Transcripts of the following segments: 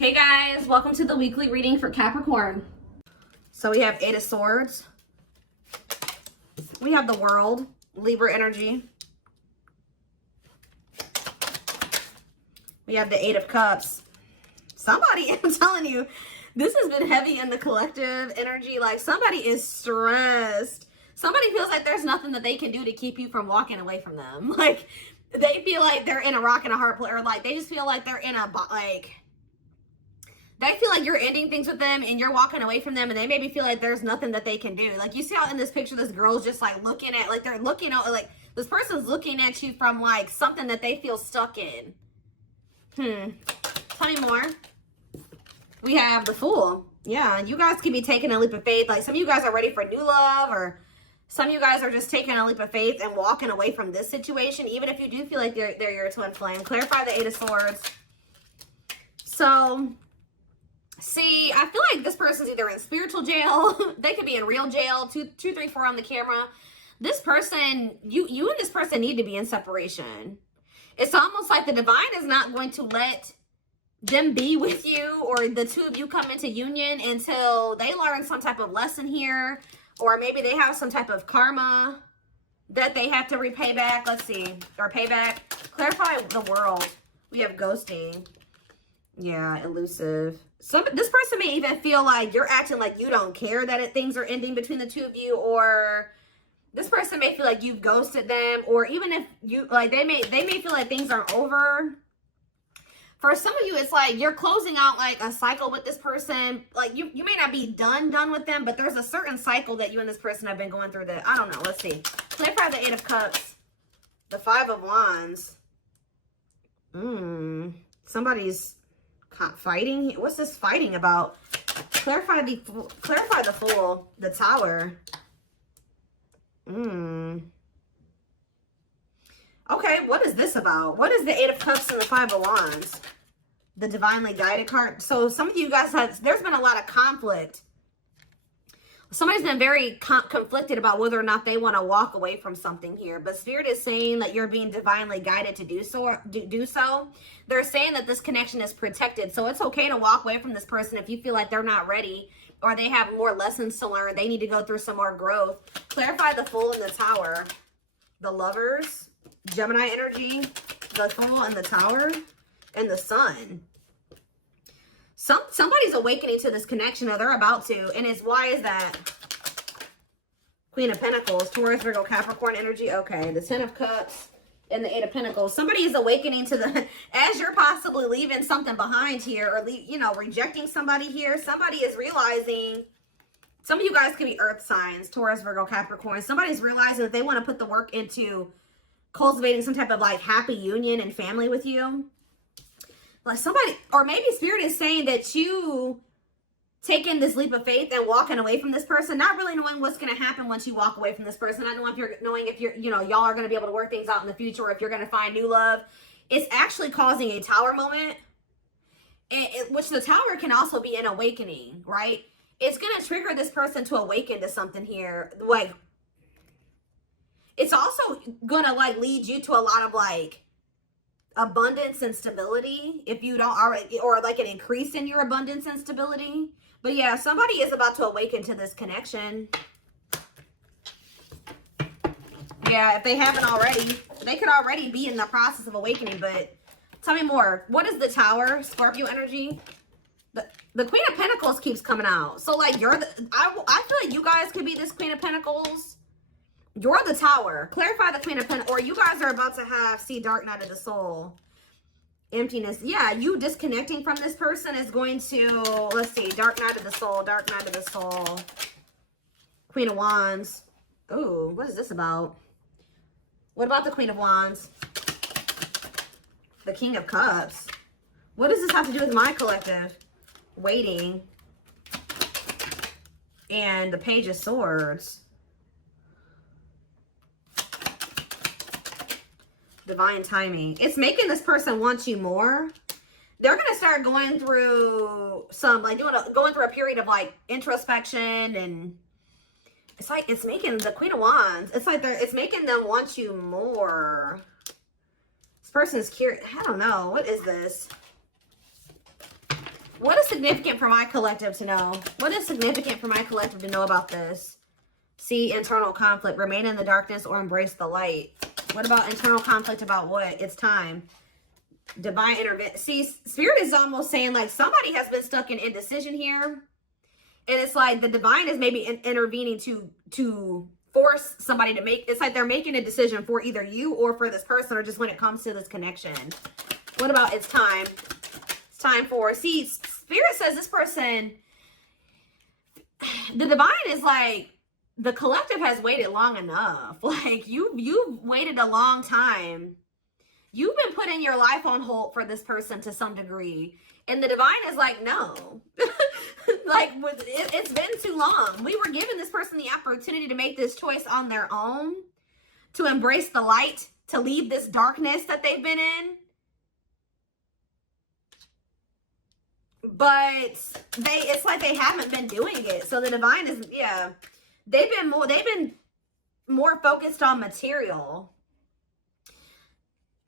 Hey guys, welcome to the weekly reading for Capricorn. So we have Eight of Swords. We have the World, Libra energy. We have the Eight of Cups. Somebody, I'm telling you, this has been heavy in the collective energy. Like somebody is stressed. Somebody feels like there's nothing that they can do to keep you from walking away from them. Like they feel like they're in a rock and a hard place, or like they just feel like they're in a, like, they feel like you're ending things with them and you're walking away from them, and they maybe feel like there's nothing that they can do. Like you see how in this picture, this girl's just like looking at, like they're looking at, like this person's looking at you from like something that they feel stuck in. Tell me more. We have the Fool. Yeah, you guys could be taking a leap of faith. Like some of you guys are ready for new love, or some of you guys are just taking a leap of faith and walking away from this situation, even if you do feel like they're your twin flame. Clarify the Eight of Swords. So, see, I feel like this person's either in spiritual jail. They could be in real jail. 2, 3, 4 on the camera. This person, you and this person need to be in separation. It's almost like the divine is not going to let them be with you, or the two of you come into union until they learn some type of lesson here, or maybe they have some type of karma that they have to repay back. Let's see, or pay back. Clarify the World. We have ghosting. Yeah, elusive. This person may even feel like you're acting like you don't care that things are ending between the two of you, or this person may feel like you've ghosted them, or even if you, like, they may feel like things are over. For some of you, it's like you're closing out like a cycle with this person. Like you may not be done with them, but there's a certain cycle that you and this person have been going through that, I don't know. Let's see. Clarify the Eight of Cups. The Five of Wands. Somebody's fighting. What's this fighting about? Clarify the Fool. The Tower. Okay, what is this about? What is the Eight of Cups and the Five of Wands? The Divinely Guided card. So some of you guys there's been a lot of conflict. Somebody's been very conflicted about whether or not they want to walk away from something here. But Spirit is saying that you're being divinely guided to do so. They're saying that this connection is protected. So it's okay to walk away from this person if you feel like they're not ready, or they have more lessons to learn. They need to go through some more growth. Clarify the Fool and the Tower. The Lovers. Gemini energy, the Fool and the Tower, and the Sun. Somebody's awakening to this connection, or they're about to. And why is that? Queen of Pentacles, Taurus, Virgo, Capricorn energy. Okay, the Ten of Cups and the Eight of Pentacles. Somebody is awakening to the, as you're possibly leaving something behind here, or rejecting somebody here. Somebody is realizing, some of you guys could be earth signs, Taurus, Virgo, Capricorn. Somebody's realizing that they want to put the work into cultivating some type of like happy union and family with you. Like somebody, or maybe Spirit is saying that you taking this leap of faith and walking away from this person, not really knowing what's going to happen once you walk away from this person, not knowing if you're y'all are going to be able to work things out in the future, or if you're going to find new love. It's actually causing a Tower moment, which the Tower can also be an awakening, right? It's going to trigger this person to awaken to something here. Like, it's also gonna like lead you to a lot of like abundance and stability if you don't already, or like an increase in your abundance and stability. But yeah, somebody is about to awaken to this connection. Yeah, if they haven't already, they could already be in the process of awakening. But tell me more. What is the Tower? Scorpio energy. The Queen of Pentacles keeps coming out. So like I feel like you guys could be this Queen of Pentacles. You're the Tower. Clarify the Queen of Pentacles. Or you guys are about to see Dark Night of the Soul. Emptiness. Yeah, you disconnecting from this person is going to, let's see, Dark Night of the Soul. Dark Night of the Soul. Queen of Wands. Ooh, what is this about? What about the Queen of Wands? The King of Cups. What does this have to do with my collective? Waiting. And the Page of Swords. Divine timing. It's making this person want you more. They're going to start going through some, like going through a period of like introspection, and it's like, it's making the Queen of Wands, it's like it's making them want you more. This person's curious. I don't know. What is this? What is significant for my collective to know? What is significant for my collective to know about this? See, internal conflict. Remain in the darkness or embrace the light. What about internal conflict about what? It's time. Divine intervention. See, Spirit is almost saying like somebody has been stuck in indecision here. And it's like the divine is maybe intervening to force somebody to make, it's like they're making a decision for either you or for this person, or just when it comes to this connection. What about it's time? It's time for, see, Spirit says this person, the divine is like, the collective has waited long enough. Like you've waited a long time. You've been putting your life on hold for this person to some degree. And the divine is like, no. Like, it's been too long. We were giving this person the opportunity to make this choice on their own, to embrace the light, to leave this darkness that they've been in. But it's like they haven't been doing it. So the divine is, yeah, they've been more focused on material.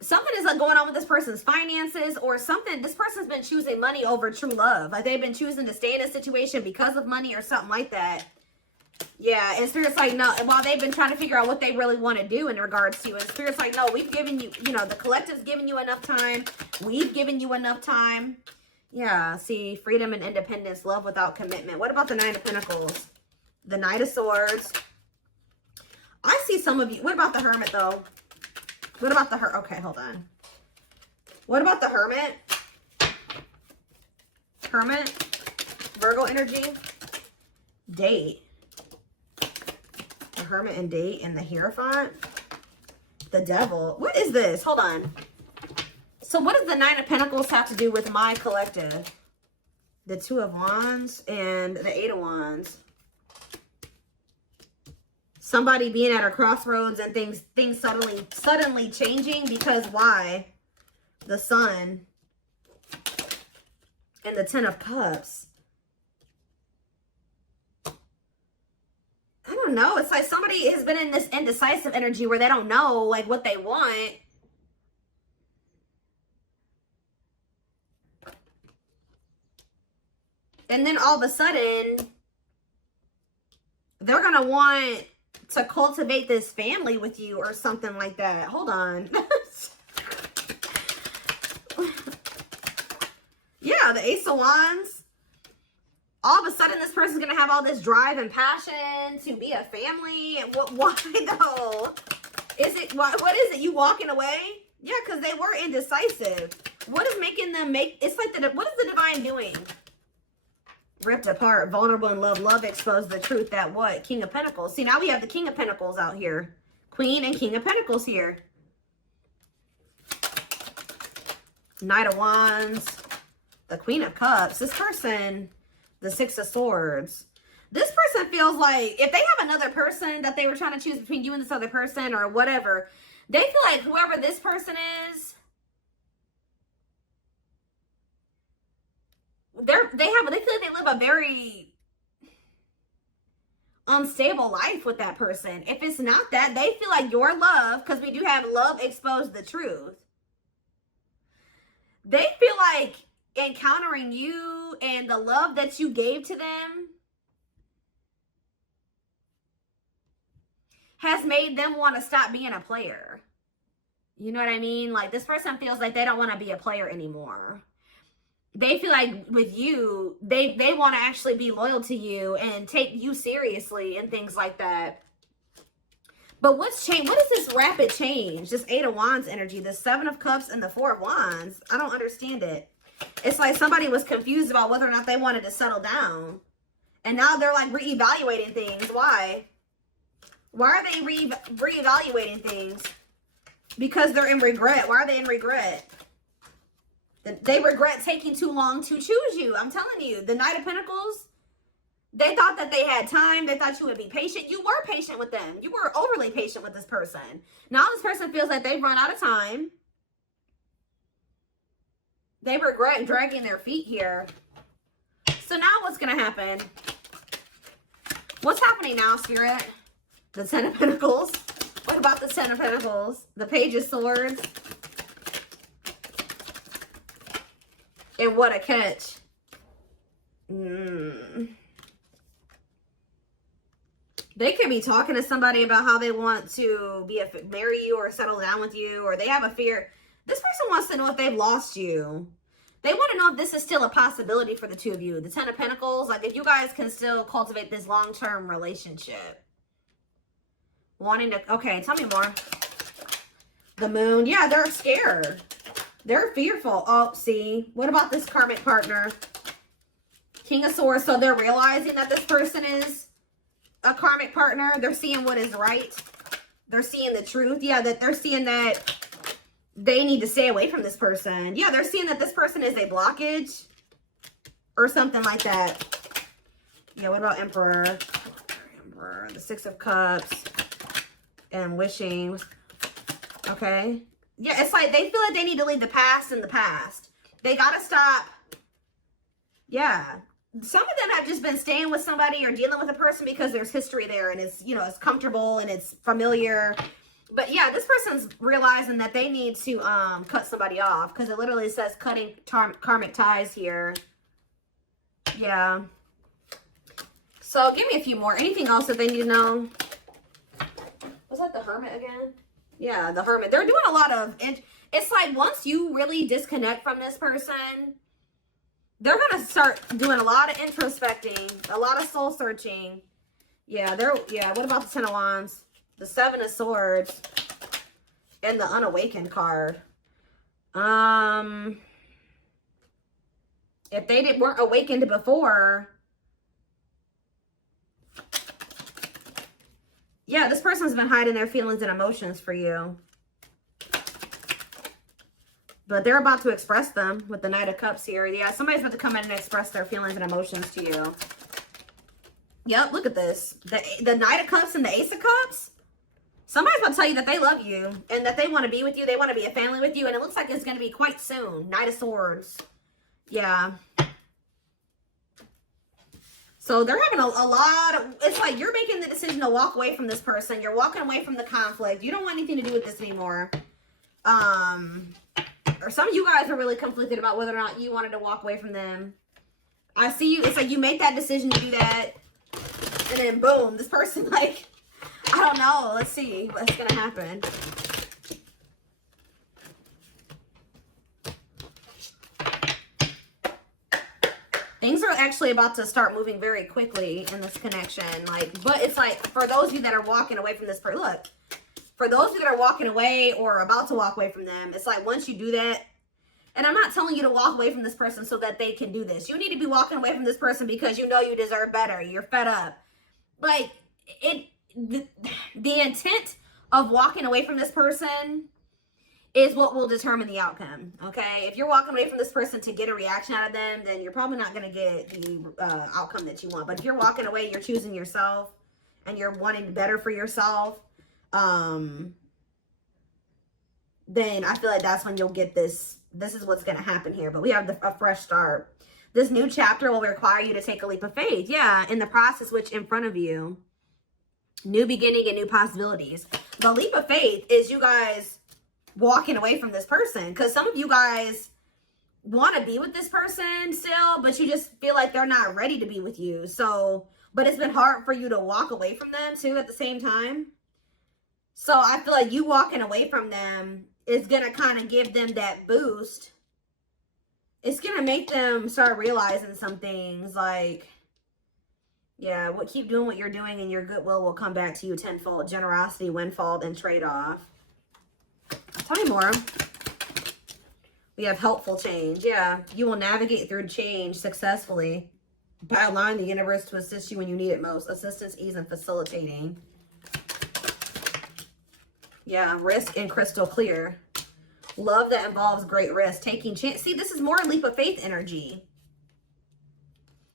Something is like going on with this person's finances, or something. This person's been choosing money over true love. Like they've been choosing to stay in a situation because of money or something like that. Yeah, and Spirit's like, no, while they've been trying to figure out what they really want to do in regards to you. And Spirit's like, no, we've given you, you know, the collective's given you enough time. We've given you enough time. Yeah, see, freedom and independence, love without commitment. What about the Nine of Pentacles? The Knight of Swords. I see some of you. What about the Hermit, though? What about the Hermit? Okay, hold on. What about the Hermit? Hermit. Virgo energy. Date. The Hermit and Date and the Hierophant. The Devil. What is this? Hold on. So what does the Nine of Pentacles have to do with my collective? The Two of Wands and the Eight of Wands. Somebody being at a crossroads and things suddenly changing, because why? The Sun and the Ten of Cups. I don't know. It's like somebody has been in this indecisive energy where they don't know like what they want. And then all of a sudden, they're going to want to cultivate this family with you or something like that. Hold on. Yeah, the Ace of Wands. All of a sudden, this person's going to have all this drive and passion to be a family. And why though? Is it, what is it? You walking away? Yeah, because they were indecisive. What is making them make, it's like, what is the divine doing? Ripped apart, vulnerable in love. Love exposed the truth that what? King of Pentacles. See, now we have the King of Pentacles out here. Queen and King of Pentacles here. Knight of Wands. The Queen of Cups. This person, the Six of Swords. This person feels like if they have another person that they were trying to choose between you and this other person or whatever, they feel like whoever this person is, they feel like they live a very unstable life with that person. If it's not that, they feel like your love, because we do have love exposed the truth. They feel like encountering you and the love that you gave to them has made them want to stop being a player. You know what I mean? Like this person feels like they don't want to be a player anymore. They feel like with you, they want to actually be loyal to you and take you seriously and things like that. But what's changed? What is this rapid change? This Eight of Wands energy, the Seven of Cups and the Four of Wands. I don't understand it. It's like somebody was confused about whether or not they wanted to settle down. And now they're like reevaluating things. Why? Why are they reevaluating things? Because they're in regret. Why are they in regret? They regret taking too long to choose you. I'm telling you, the Knight of Pentacles, they thought that they had time. They thought you would be patient. You were patient with them. You were overly patient with this person. Now this person feels like they've run out of time. They regret dragging their feet here. So now what's going to happen? What's happening now, Spirit? The Ten of Pentacles. What about the Ten of Pentacles? The Page of Swords. And what a catch. They could be talking to somebody about how they want to marry you or settle down with you, or they have a fear. This person wants to know if they've lost you. They want to know if this is still a possibility for the two of you. The Ten of Pentacles, like if you guys can still cultivate this long-term relationship. Wanting to, okay, tell me more. The Moon, yeah, they're scared. They're fearful. Oh, see, what about this karmic partner? King of Swords, so they're realizing that this person is a karmic partner. They're seeing what is right. They're seeing the truth. Yeah, that they're seeing that they need to stay away from this person. Yeah, they're seeing that this person is a blockage or something like that. Yeah, what about Emperor? Emperor, the Six of Cups and wishing. Okay. Yeah, it's like they feel like they need to leave the past in the past. They got to stop. Yeah. Some of them have just been staying with somebody or dealing with a person because there's history there and it's, you know, it's comfortable and it's familiar. But yeah, this person's realizing that they need to cut somebody off because it literally says cutting karmic ties here. Yeah. So give me a few more. Anything else that they need to know? Was that the Hermit again? Yeah, the Hermit. They're doing a lot of, it's like once you really disconnect from this person, they're going to start doing a lot of introspecting, a lot of soul searching. Yeah, what about the Ten of Wands? The Seven of Swords and the Unawakened card. If they weren't awakened before, yeah, this person's been hiding their feelings and emotions for you. But they're about to express them with the Knight of Cups here. Yeah, somebody's about to come in and express their feelings and emotions to you. Yep, look at this. The Knight of Cups and the Ace of Cups. Somebody's about to tell you that they love you and that they want to be with you. They want to be a family with you. And it looks like it's going to be quite soon. Knight of Swords. Yeah. So they're having a lot of, it's like you're making the decision to walk away from this person. You're walking away from the conflict. You don't want anything to do with this anymore. Or some of you guys are really conflicted about whether or not you wanted to walk away from them. I see you, it's like you make that decision to do that. And then boom, this person like, I don't know. Let's see what's going to happen. Things are actually about to start moving very quickly in this connection. But it's like, for those of you that are walking away from this person, look, for those of you that are walking away or about to walk away from them, it's like once you do that, and I'm not telling you to walk away from this person so that they can do this. You need to be walking away from this person because you know you deserve better. You're fed up. Like, the intent of walking away from this person is what will determine the outcome, okay? If you're walking away from this person to get a reaction out of them, then you're probably not going to get the outcome that you want. But if you're walking away, you're choosing yourself, and you're wanting better for yourself, then I feel like that's when you'll get this. This is what's going to happen here. But we have a fresh start. This new chapter will require you to take a leap of faith. Yeah, in the process which in front of you. New beginning and new possibilities. The leap of faith is you guys walking away from this person. Because some of you guys want to be with this person still, but you just feel like they're not ready to be with you. So, but it's been hard for you to walk away from them too at the same time. So I feel like you walking away from them is going to kind of give them that boost. It's going to make them start realizing some things like, yeah, keep doing what you're doing and your goodwill will come back to you tenfold. Generosity, windfall, and trade-off. Tell me more. We have helpful change. Yeah, you will navigate through change successfully by allowing the universe to assist you when you need it most. Assistance, ease, and facilitating. Yeah, risk and crystal clear. Love that involves great risk. Taking chance. See, this is more leap of faith energy.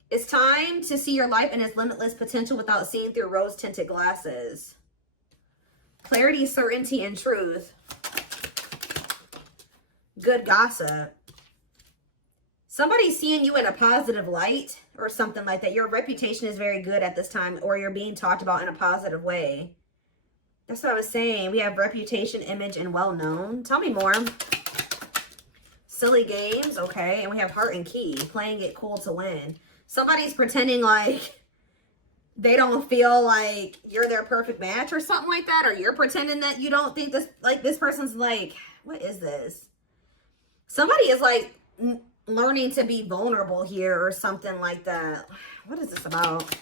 It's time to see your life in its limitless potential without seeing through rose-tinted glasses. Clarity, certainty, and truth. Good gossip. Somebody's seeing you in a positive light or something like that. Your reputation is very good at this time, or you're being talked about in a positive way. That's what I was saying. We have reputation, image, and well-known. Tell me more. Silly games, okay. And we have heart and key. Playing it cool to win. Somebody's pretending like they don't feel like you're their perfect match or something like that. Or you're pretending that you don't think this, like, this person's like, what is this? Somebody is like learning to be vulnerable here or something like that. What is this about?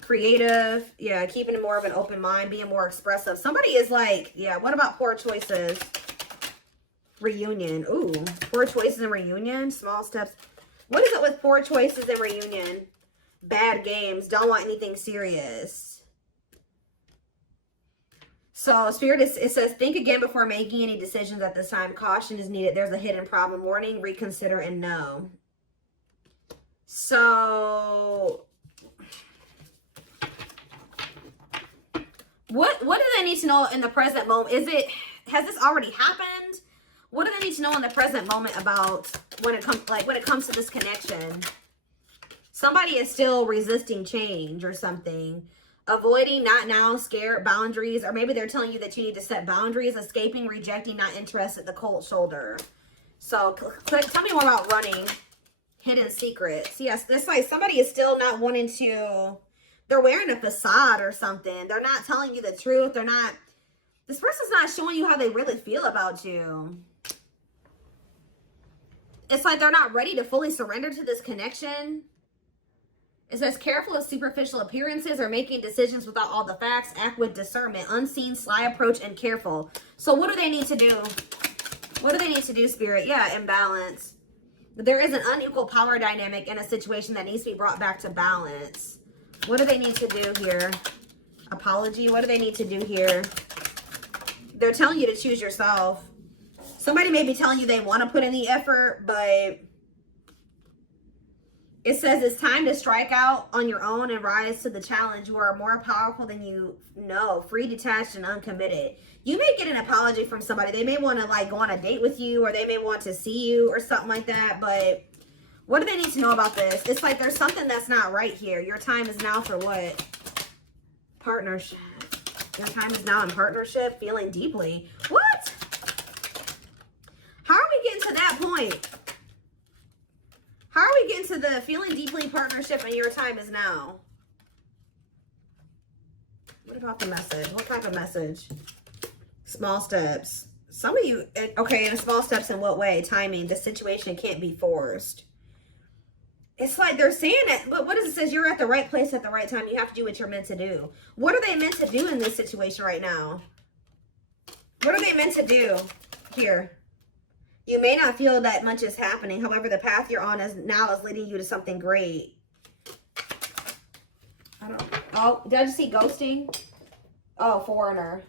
Creative. Yeah, keeping more of an open mind, being more expressive. Somebody is like, yeah, what about poor choices? Reunion. Ooh, poor choices and reunion. Small steps. What is it with poor choices and reunion? Bad games. Don't want anything serious. So, Spirit, it says, think again before making any decisions at this time. Caution is needed. There's a hidden problem. Warning, reconsider, and no. So, what do they need to know in the present moment? Has this already happened? What do they need to know in the present moment about when it comes to this connection? Somebody is still resisting change or something. Avoiding, not now, scared, boundaries. Or maybe they're telling you that you need to set boundaries. Escaping, rejecting, not interested, the cold shoulder. So tell me more about running. Hidden secrets. Yes, this like somebody is still not wanting to. They're wearing a facade or something. They're not telling you the truth. This person's not showing you how they really feel about you. It's like they're not ready to fully surrender to this connection. It says, careful of superficial appearances or making decisions without all the facts. Act with discernment. Unseen, sly approach, and careful. So what do they need to do? What do they need to do, Spirit? Yeah, imbalance. There is an unequal power dynamic in a situation that needs to be brought back to balance. What do they need to do here? Apology. What do they need to do here? They're telling you to choose yourself. Somebody may be telling you they want to put in the effort, but it says it's time to strike out on your own and rise to the challenge. You are more powerful than you know, free, detached, and uncommitted. You may get an apology from somebody. They may want to like go on a date with you, or they may want to see you or something like that. But what do they need to know about this? It's like there's something that's not right here. Your time is now for what? Partnership. Your time is now in partnership, feeling deeply. What? How are we getting to that point? How are we getting to the feeling deeply partnership and your time is now? What about the message? What type of message? Small steps. Some of you, okay, and small steps in what way? Timing. The situation can't be forced. It's like they're saying it, but what does it say? You're at the right place at the right time. You have to do what you're meant to do. What are they meant to do in this situation right now? What are they meant to do here? You may not feel that much is happening. However, the path you're on is leading you to something great. Oh, did I just see ghosting? Oh, foreigner.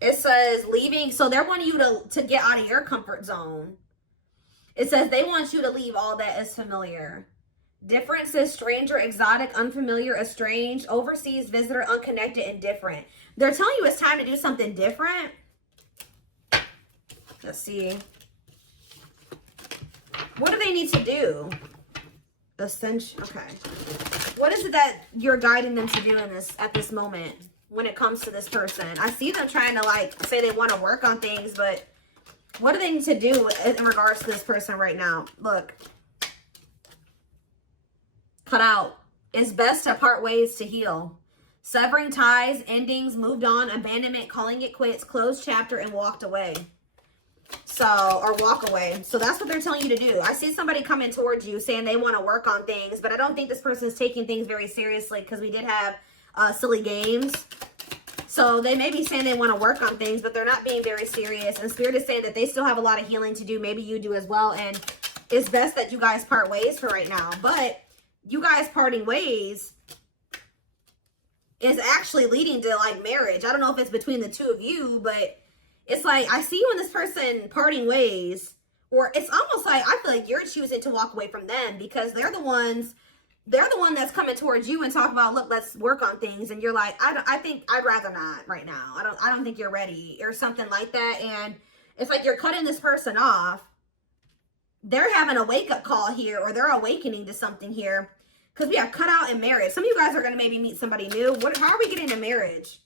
It says leaving. So they're wanting you to get out of your comfort zone. It says they want you to leave all that is familiar. Differences, stranger, exotic, unfamiliar, estranged, overseas, visitor, unconnected, and different. They're telling you it's time to do something different. Let's see. What do they need to do? Ascension. Okay. What is it that you're guiding them to do in this at this moment when it comes to this person? I see them trying to like say they want to work on things, but what do they need to do in regards to this person right now? Look. Cut out. It's best to part ways to heal. Severing ties, endings, moved on, abandonment, calling it quits, closed chapter, and walked away. So, or walk away. So that's what they're telling you to do. I see somebody coming towards you saying they want to work on things, but I don't think this person is taking things very seriously because we did have silly games. So they may be saying they want to work on things, but they're not being very serious. And Spirit is saying that they still have a lot of healing to do. Maybe you do as well. And it's best that you guys part ways for right now. But you guys parting ways is actually leading to like marriage. I don't know if it's between the two of you, but it's like I see you and this person parting ways, or it's almost like I feel like you're choosing to walk away from them because they're the one that's coming towards you and talk about, look, let's work on things, and you're like, I think I'd rather not right now. I don't think you're ready or something like that. And it's like you're cutting this person off. They're having a wake-up call here, or they're awakening to something here, because we are cut out in marriage. Some of you guys are going to maybe meet somebody new. How are we getting into marriage?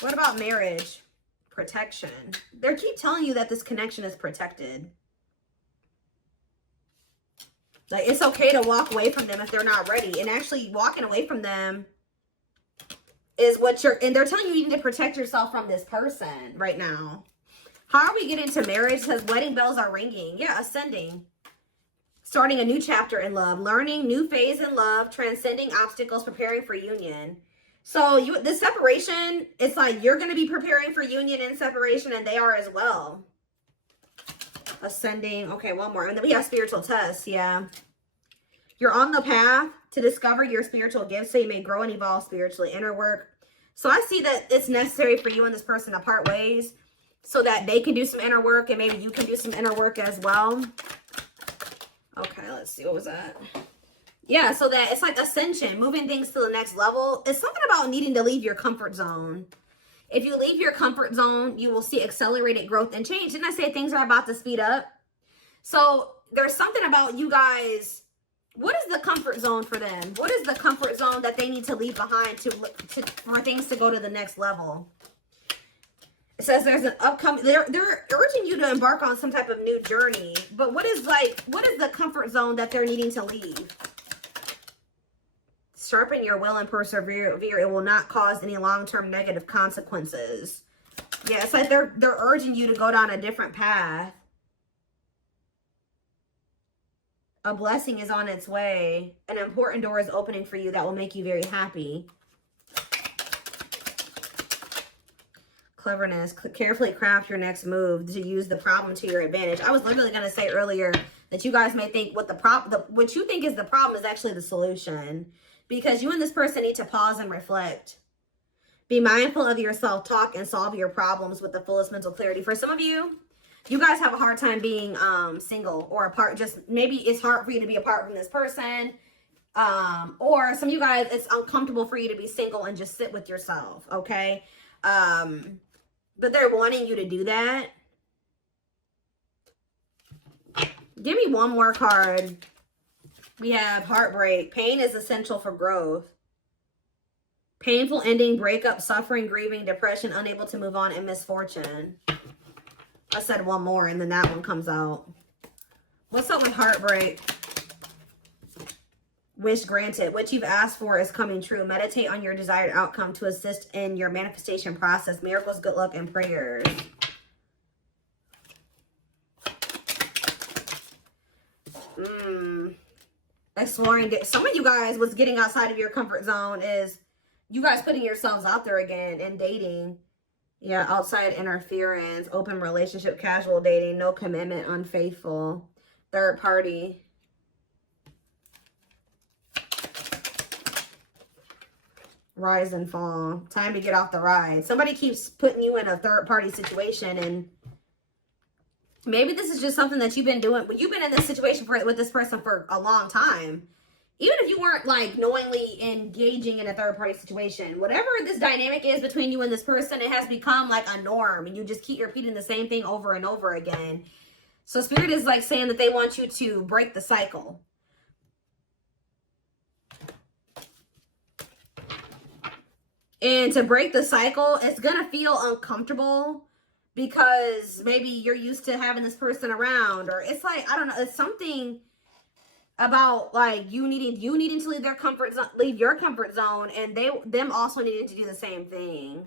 What about marriage? Protection. They keep telling you that this connection is protected. Like, it's okay to walk away from them if they're not ready. And actually walking away from them is what and they're telling you you need to protect yourself from this person right now. How are we getting to marriage? Because wedding bells are ringing. Yeah, ascending. Starting a new chapter in love. Learning, new phase in love. Transcending obstacles, preparing for union. So the separation, it's like you're going to be preparing for union and separation, and they are as well. Ascending. Okay, one more. And then we have spiritual tests. Yeah. You're on the path to discover your spiritual gifts so you may grow and evolve spiritually. Inner work. So I see that it's necessary for you and this person to part ways so that they can do some inner work and maybe you can do some inner work as well. Okay, let's see. What was that? Yeah, so that it's like ascension, moving things to the next level. It's something about needing to leave your comfort zone. If you leave your comfort zone, you will see accelerated growth and change. Didn't I say things are about to speed up? So there's something about you guys. What is the comfort zone for them? What is the comfort zone that they need to leave behind for things to go to the next level? It says there's an upcoming, they're urging you to embark on some type of new journey. But what is the comfort zone that they're needing to leave? Sharpen your will and persevere. It will not cause any long-term negative consequences. Yeah, it's like they're urging you to go down a different path. A blessing is on its way. An important door is opening for you that will make you very happy. Cleverness. Carefully craft your next move to use the problem to your advantage. I was literally going to say earlier that you guys may think what you think is the problem is actually the solution. Because you and this person need to pause and reflect. Be mindful of your self-talk and solve your problems with the fullest mental clarity. For some of you, you guys have a hard time being single or apart. Just maybe it's hard for you to be apart from this person. Or some of you guys, it's uncomfortable for you to be single and just sit with yourself, okay? But they're wanting you to do that. Give me one more card. We have heartbreak. Pain is essential for growth. Painful ending, breakup, suffering, grieving, depression, unable to move on, and misfortune. I said one more and then that one comes out. What's up with heartbreak? Wish granted. What you've asked for is coming true. Meditate on your desired outcome to assist in your manifestation process. Miracles, good luck, and prayers. Exploring. Some of you guys, what's getting outside of your comfort zone is you guys putting yourselves out there again and dating. Yeah, outside interference, open relationship, casual dating, no commitment, unfaithful, third party. Rise and fall. Time to get off the ride. Somebody keeps putting you in a third party situation, and maybe this is just something that you've been doing, but you've been in this situation with this person for a long time. Even if you weren't like knowingly engaging in a third party situation, whatever this dynamic is between you and this person, it has become like a norm and you just keep repeating the same thing over and over again. So Spirit is like saying that they want you to break the cycle. And to break the cycle, it's going to feel uncomfortable because maybe you're used to having this person around, or it's like, I don't know, it's something about like you needing to leave your comfort zone, and them also needing to do the same thing.